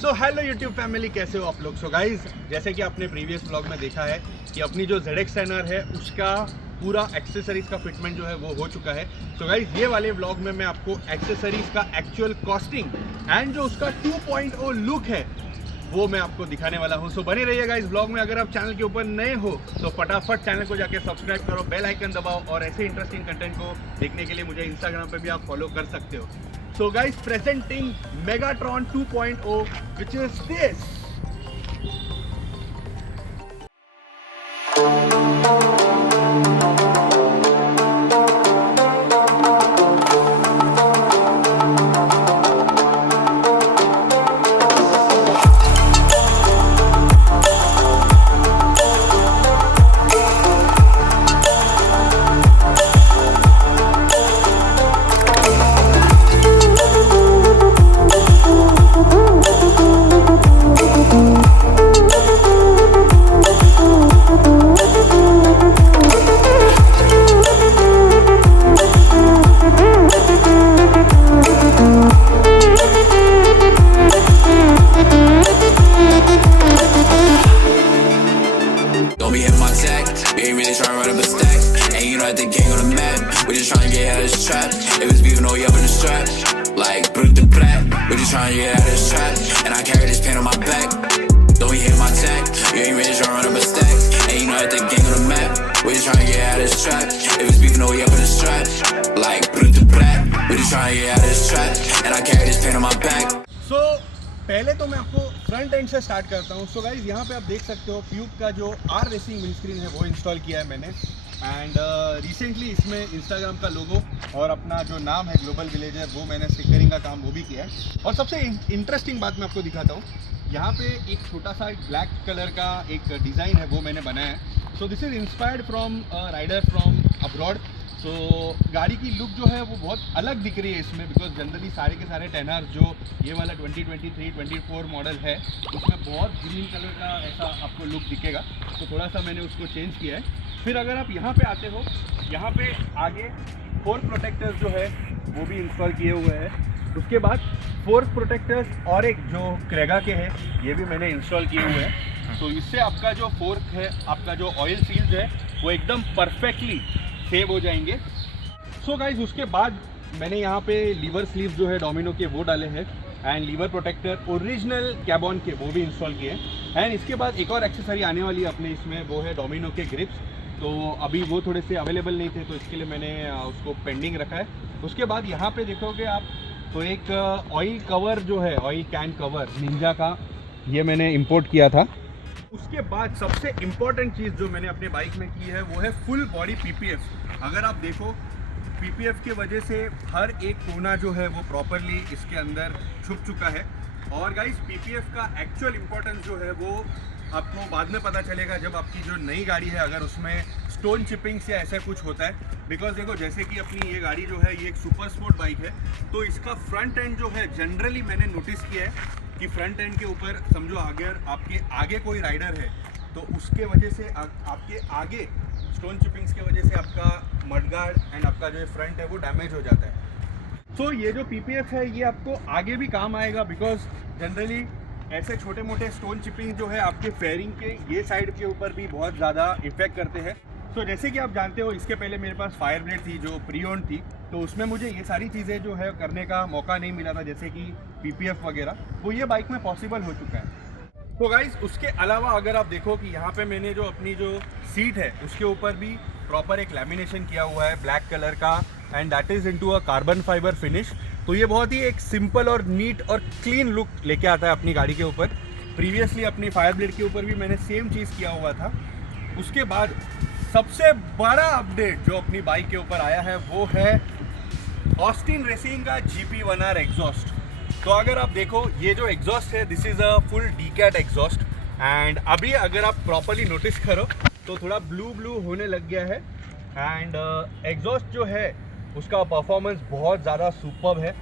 So hello YouTube family, कैसे हो आप लोग। सो गाइज, जैसे कि आपने प्रीवियस ब्लॉग में देखा है कि अपनी जो ZX10R है उसका पूरा एक्सेसरीज का फिटमेंट जो है वो हो चुका है। सो गाइज, ये वाले व्लॉग में मैं आपको एक्सेसरीज का एक्चुअल कॉस्टिंग एंड जो उसका 2.0 लुक है वो मैं आपको दिखाने वाला हूँ। सो बने रहिएगा इस ब्लॉग में। अगर आप चैनल के ऊपर नए हो तो फटाफट चैनल को जाके सब्सक्राइब करो, बेल आइकन दबाओ और ऐसे इंटरेस्टिंग कंटेंट को देखने के लिए मुझे इंस्टाग्राम पे भी आप फॉलो कर सकते हो। So guys, presenting Megatron 2.0, which is this. Don't be hitting my tag, we ain't really tryna run up a stack. And you know that the gang on the map, we just tryna get out of this trap. If it's beefing, all you up in the strap, like brut de plat. We just tryna get out of this trap, and I carry this pain on my back. Don't be hitting my tag, you ain't really tryna run up a stack. And you know that the gang on the map, we just tryna get out of this trap. If it's beefing, all you up in the strap, like brut de plat. We just tryna get out of this trap, and I carry this pain on my back. So पहले तो मैं आपको front end से start करता हूँ। So guys, यहाँ पे आप देख सकते हो प्यूक का जो R रेसिंग विंडस्क्रीन है वो इंस्टॉल किया है मैंने। एंड रिसेंटली इसमें इंस्टाग्राम का लोगो और अपना जो नाम है ग्लोबल विलेजर वो मैंने स्टिकरिंग का काम वो भी किया है। और सबसे इंटरेस्टिंग बात मैं आपको दिखाता हूँ, यहाँ पे एक छोटा सा ब्लैक कलर का एक डिज़ाइन है वो मैंने बनाया है। So this is inspired from rider from abroad. So गाड़ी की लुक जो है वो बहुत अलग दिख रही है इसमें, बिकॉज जनरली सारे के सारे 10R जो ये वाला 2023-24 मॉडल है उसमें बहुत ग्रीन कलर का ऐसा आपको लुक दिखेगा। तो थोड़ा सा मैंने उसको चेंज किया है। फिर अगर आप यहाँ पे आते हो, यहाँ पे आगे फोर्क प्रोटेक्टर्स जो है वो भी इंस्टॉल किए हुए हैं। उसके बाद फोर्क प्रोटेक्टर्स और एक जो क्रेगा के हैं ये भी मैंने इंस्टॉल किए हुए हैं। तो इससे आपका जो फोर्क है, आपका जो ऑयल सील्स है वो एकदम परफेक्टली सेव हो जाएंगे। सो गाइज, उसके बाद मैंने यहाँ पे लीवर स्लीव्स जो है डोमिनो के वो डाले हैं एंड लीवर प्रोटेक्टर ओरिजिनल कैबॉन के वो भी इंस्टॉल किए हैं। एंड इसके बाद एक और एक्सेसरी आने वाली है अपने इसमें, वो है डोमिनो के ग्रिप्स। तो अभी वो थोड़े से अवेलेबल नहीं थे तो इसके लिए मैंने उसको पेंडिंग रखा है। उसके बाद यहाँ पे देखोगे आप तो एक ऑयल कवर जो है, ऑयल कैन कवर निंजा का, ये मैंने इंपोर्ट किया था। उसके बाद सबसे इम्पॉर्टेंट चीज़ जो मैंने अपने बाइक में की है वो है फुल बॉडी PPF। अगर आप देखो PPF के वजह से हर एक कोना जो है वो प्रॉपरली इसके अंदर छुप चुका है। और गाइस, PPF का एक्चुअल इम्पोर्टेंस जो है वो आपको बाद में पता चलेगा जब आपकी जो नई गाड़ी है अगर उसमें स्टोन चिपिंग्स या ऐसा कुछ होता है। बिकॉज देखो, जैसे कि अपनी ये गाड़ी जो है ये एक सुपर स्पोर्ट बाइक है, तो इसका फ्रंट एंड जो है जनरली मैंने नोटिस किया है कि फ्रंट एंड के ऊपर समझो अगर आपके आगे कोई राइडर है तो उसके वजह से आपके आगे स्टोन चिपिंग्स के वजह से आपका मडगार्ड एंड आपका जो फ्रंट है वो डैमेज हो जाता है। तो ये जो PPF है ये आपको आगे भी काम आएगा, बिकॉज जनरली ऐसे छोटे मोटे स्टोन चिपिंग जो है आपके फेयरिंग के ये साइड के ऊपर भी बहुत ज़्यादा इफेक्ट करते हैं। तो जैसे कि आप जानते हो, इसके पहले मेरे पास फायर ब्लेड थी जो प्री ओन्ड थी, तो उसमें मुझे ये सारी चीज़ें जो है करने का मौका नहीं मिला था, जैसे कि PPF वगैरह। वो ये बाइक में पॉसिबल हो चुका है। तो गाइस, उसके अलावा अगर आप देखो कि यहाँ पे मैंने जो अपनी जो सीट है उसके ऊपर भी प्रॉपर एक लैमिनेशन किया हुआ है ब्लैक कलर का, and that is into a carbon fibre finish. तो ये बहुत ही एक सिंपल और नीट और क्लीन लुक लेके आता है अपनी गाड़ी के ऊपर। प्रीवियसली अपनी फायर ब्लेड के ऊपर भी मैंने सेम चीज़ किया हुआ था। उसके बाद सबसे बड़ा अपडेट जो अपनी बाइक के ऊपर आया है वो है ऑस्टिन रेसिंग का GP1R एग्जॉस्ट। तो अगर आप देखो ये जो एग्जॉस्ट है this is a full decat exhaust. And अभी अगर आप प्रॉपरली नोटिस करो तो थोड़ा ब्लू होने लग गया है। एंड एग्जॉस्ट जो है उसका परफॉर्मेंस बहुत ज़्यादा सुपर्ब है।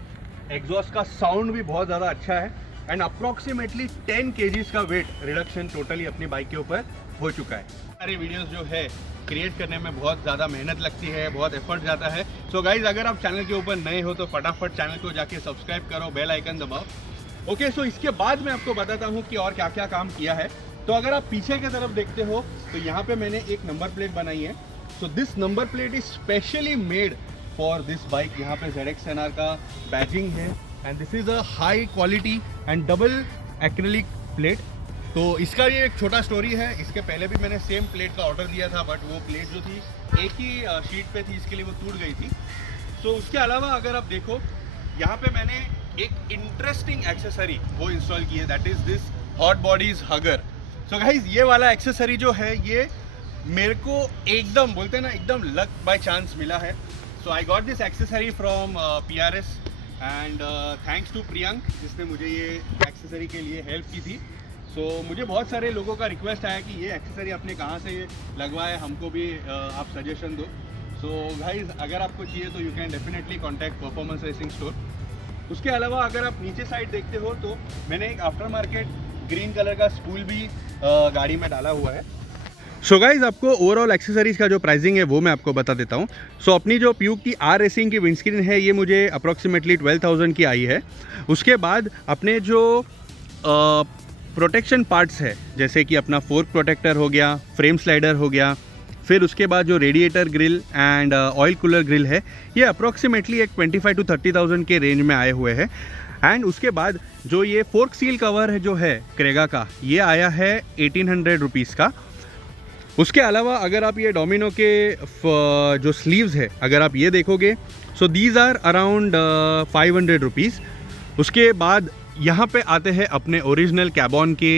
एग्जॉस्ट का साउंड भी बहुत ज़्यादा अच्छा है एंड अप्रॉक्सीमेटली 10 kgs का वेट रिडक्शन टोटली अपनी बाइक के ऊपर हो चुका है। सारे वीडियोस जो है क्रिएट करने में बहुत ज़्यादा मेहनत लगती है, बहुत एफर्ट जाता है। सो गाइज, अगर आप चैनल के ऊपर नए हो तो फटाफट चैनल को जाके सब्सक्राइब करो, बेल आइकन दबाओ ओके, सो इसके बाद मैं आपको बताता हूँ कि और क्या क्या काम किया है। तो अगर आप पीछे की तरफ देखते हो तो यहाँ पे मैंने एक नंबर प्लेट बनाई है। So this number plate is specially made for this bike. यहाँ पे ZX10R का बैजिंग है and this is a high quality and double acrylic plate. तो इसका ये एक छोटा स्टोरी है। इसके पहले भी मैंने सेम प्लेट का ऑर्डर दिया था, बट वो प्लेट जो थी एक ही शीट पे थी, इसके लिए वो टूट गई थी। सो उसके अलावा अगर आप देखो, यहाँ पे मैंने एक इंटरेस्टिंग एक्सेसरी वो इंस्टॉल की है, that is this hot bodies हगर। So guys, ये वाला एक्सेसरी जो है ये मेरे को एकदम बोलते हैं ना, एकदम लक बाय चांस मिला है। So I got this accessory from PRS and thanks to Priyank, जिसने मुझे ये एक्सेसरी के लिए हेल्प की थी। सो मुझे बहुत सारे लोगों का रिक्वेस्ट आया कि ये एक्सेसरी आपने कहाँ से लगवाए, हमको भी आप सजेशन दो। सो गाइज, अगर आपको चाहिए तो you can definitely contact performance racing store. उसके अलावा अगर आप नीचे साइड देखते हो तो मैंने एक आफ्टर मार्केट ग्रीन कलर का स्पूल भी गाड़ी में डाला हुआ है। सो गाइज, आपको ओवरऑल एक्सेसरीज का जो प्राइसिंग है वो मैं आपको बता देता हूँ। सो अपनी जो प्यूक की R रेसिंग की विंडस्क्रीन है ये मुझे अप्रॉक्सीमेटली 12,000 की आई है। उसके बाद अपने जो प्रोटेक्शन पार्ट्स है, जैसे कि अपना फोर्क प्रोटेक्टर हो गया, फ्रेम स्लाइडर हो गया, फिर उसके बाद जो radiator grille and oil cooler grill है, ये अप्रॉक्सीमेटली एक 25,000 to 30,000 के रेंज में आए हुए हैं। एंड उसके बाद जो ये फोर्क सील कवर है जो है क्रेगा का, ये आया है 1800 रुपीज़ का। उसके अलावा अगर आप ये डोमिनो के जो स्लीव्स है अगर आप ये देखोगे, so these are around 500 rupees. उसके बाद यहाँ पे आते हैं अपने ओरिजिनल कैबॉन के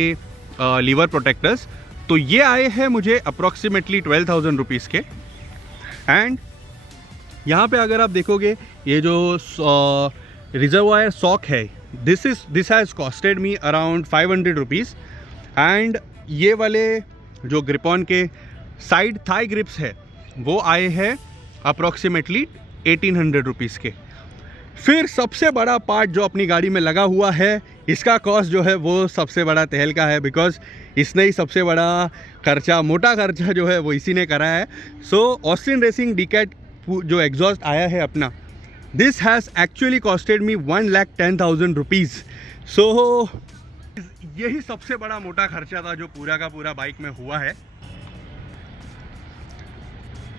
लीवर प्रोटेक्टर्स, तो ये आए हैं मुझे अप्रॉक्सीमेटली 12,000 रुपीज़ के। एंड यहाँ पे अगर आप देखोगे ये जो रिजर्वायर सॉक है, this has costed me around 500 rupees. And ये वाले जो ग्रिपॉन के साइड थाई ग्रिप्स है वो आए हैं अप्रॉक्सीमेटली 1800 रुपीज़ के। फिर सबसे बड़ा पार्ट जो अपनी गाड़ी में लगा हुआ है, इसका कॉस्ट जो है वो सबसे बड़ा तहल का है, बिकॉज इसने ही सबसे बड़ा खर्चा, मोटा खर्चा जो है वो इसी ने करा है। सो ऑस्टिन रेसिंग डीकैट जो एग्जॉस्ट आया है अपना, this has actually costed me 1,10,000 rupees. So यही सबसे बड़ा मोटा खर्चा था जो पूरा का पूरा बाइक में हुआ है।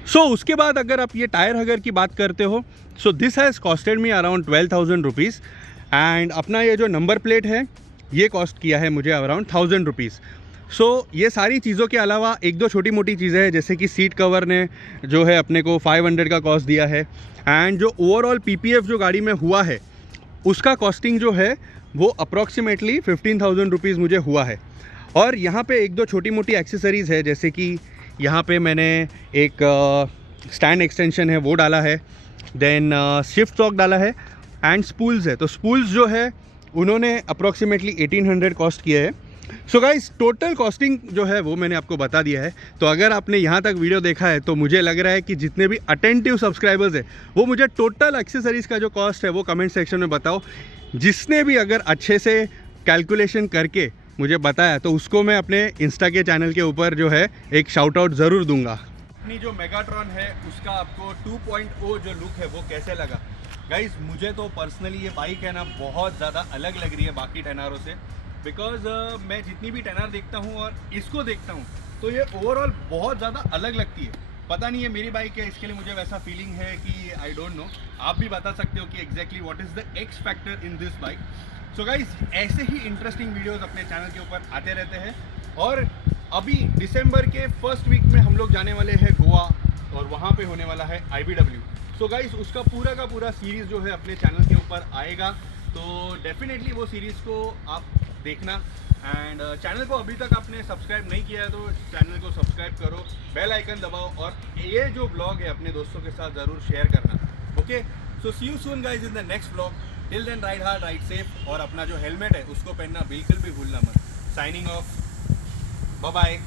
सो उसके बाद अगर आप ये टायर हगर की बात करते हो, so this has costed me around 12,000 rupees. And अपना ये जो नंबर प्लेट है ये कॉस्ट किया है मुझे अराउंड 1,000 रुपीज़। सो ये सारी चीज़ों के अलावा एक दो छोटी मोटी चीज़ें हैं, जैसे कि सीट कवर ने जो है अपने को 500 का कॉस्ट दिया है। एंड जो ओवरऑल PPF जो गाड़ी में हुआ है उसका कॉस्टिंग जो है वो अप्रॉक्सीमेटली 15,000 रुपीज़ मुझे हुआ है। और यहाँ पे एक दो छोटी मोटी एक्सेसरीज़ है, जैसे कि यहाँ पे मैंने एक स्टैंड एक्सटेंशन है वो डाला है, देन शिफ्ट सॉक डाला है एंड स्पूल्स है। तो स्पूल्स जो है उन्होंने अप्रॉक्सीमेटली 1800 कॉस्ट किया है। सो गाइस, टोटल कॉस्टिंग जो है वो मैंने आपको बता दिया है। तो अगर आपने यहाँ तक वीडियो देखा है तो मुझे लग रहा है कि जितने भी अटेंटिव सब्सक्राइबर्स है वो मुझे टोटल एक्सेसरीज़ का जो कॉस्ट है वो कमेंट सेक्शन में बताओ। जिसने भी अगर अच्छे से कैलकुलेशन करके मुझे बताया तो उसको मैं अपने इंस्टा के चैनल के ऊपर जो है एक शाउट आउट ज़रूर दूंगा। अपनी जो मेगाट्रॉन है उसका आपको 2.0 जो लुक है वो कैसे लगा? गाइज, मुझे तो पर्सनली ये बाइक है ना बहुत ज़्यादा अलग लग रही है बाकी 10R'ों से, बिकॉज मैं जितनी भी 10R देखता हूँ और इसको देखता हूँ तो ये ओवरऑल बहुत ज़्यादा अलग लगती है। पता नहीं है मेरी बाइक है, इसके लिए मुझे वैसा फीलिंग है कि आई डोंट नो। आप भी बता सकते हो कि exactly what is the x factor in this bike. So guys, ऐसे ही इंटरेस्टिंग वीडियोस अपने चैनल के ऊपर आते रहते हैं। और अभी दिसंबर के फर्स्ट वीक में हम लोग जाने वाले हैं गोवा, और वहाँ पे होने वाला है IBW। सो गाइज, उसका पूरा का पूरा सीरीज़ जो है अपने चैनल के ऊपर आएगा, तो डेफिनेटली वो सीरीज़ को आप देखना। एंड चैनल को अभी तक आपने सब्सक्राइब नहीं किया है तो चैनल को सब्सक्राइब करो, बेल आइकन दबाओ, और ये जो ब्लॉग है अपने दोस्तों के साथ ज़रूर शेयर करना। Okay, so see you soon guys in the next blog. Till then ride hard, ride safe, और अपना जो हेलमेट है उसको पहनना बिल्कुल भी भूलना मत। Signing off, bye bye.